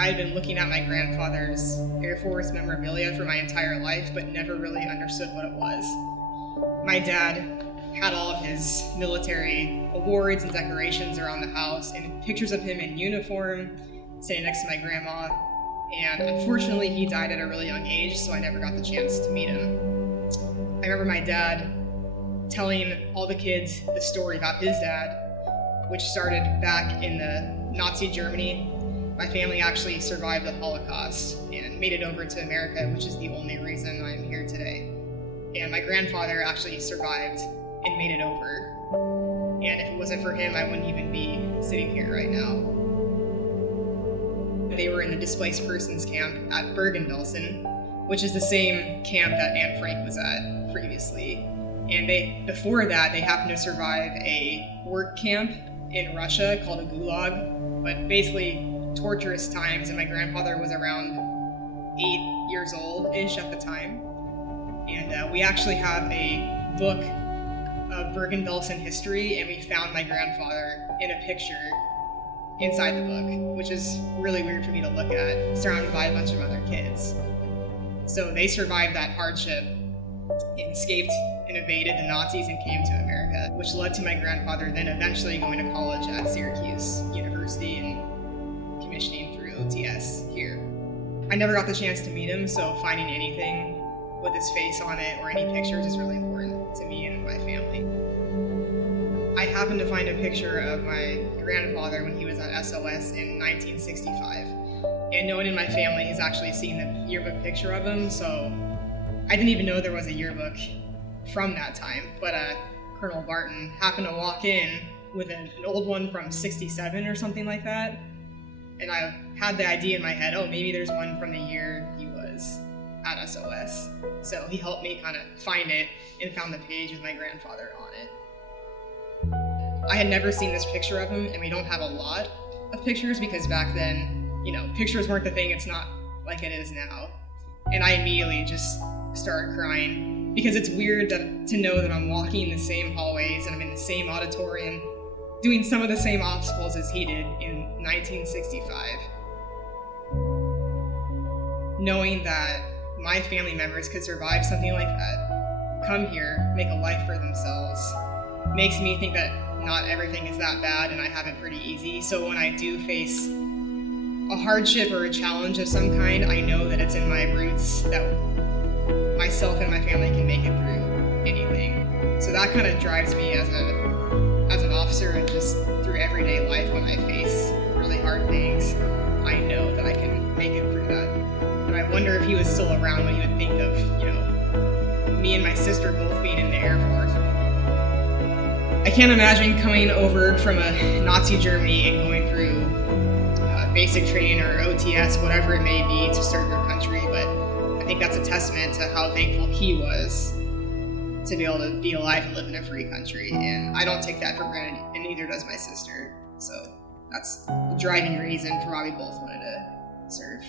I had been looking at my grandfather's Air Force memorabilia for my entire life, but never really understood what it was. My dad had all of his military awards and decorations around the house, and pictures of him in uniform, sitting next to my grandma. And unfortunately, he died at a really young age, so I never got the chance to meet him. I remember my dad telling all the kids the story about his dad, which started back in the Nazi Germany. My family actually survived the Holocaust and made it over to America, which is the only reason I'm here today. And my grandfather actually survived and made it over. And if it wasn't for him, I wouldn't even be sitting here right now. They were in the displaced persons camp at Bergen-Belsen, which is the same camp that Anne Frank was at previously. And before that, they happened to survive a work camp in Russia called a gulag, but basically torturous times, and my grandfather was around 8 years old-ish at the time. And we actually have a book of Bergen-Belsen history, and we found my grandfather in a picture inside the book, which is really weird for me to look at, surrounded by a bunch of other kids. So they survived that hardship and escaped and evaded the Nazis and came to America, which led to my grandfather then eventually going to college at Syracuse University and commissioning through OTS here. I never got the chance to meet him, so finding anything with his face on it or any pictures is really important to me and my family. I happened to find a picture of my grandfather when he was at SOS in 1965. And no one in my family has actually seen the yearbook picture of him, so I didn't even know there was a yearbook from that time. But Colonel Barton happened to walk in with an old one from 67 or something like that. And I had the idea in my head, oh, maybe there's one from the year he was at SOS. So he helped me kind of find it and found the page with my grandfather on it. I had never seen this picture of him, and we don't have a lot of pictures because back then, pictures weren't the thing. It's not like it is now. And I immediately just started crying because it's weird to know that I'm walking the same hallways and I'm in the same auditorium doing some of the same obstacles as he did in 1965. Knowing that my family members could survive something like that, come here, make a life for themselves, makes me think that not everything is that bad and I have it pretty easy. So when I do face a hardship or a challenge of some kind, I know that it's in my roots that myself and my family can make it through anything. So that kind of drives me as an officer and just through everyday life when I face really hard things. I know that I can make it through that. And I wonder if he was still around what he would think of, me and my sister both being in the Air Force. I can't imagine coming over from a Nazi Germany and going through basic training or OTS, whatever it may be, to serve your country, but I think that's a testament to how thankful he was to be able to be alive and live in a free country, and I don't take that for granted, and neither does my sister. So that's the driving reason for why we both wanted to serve.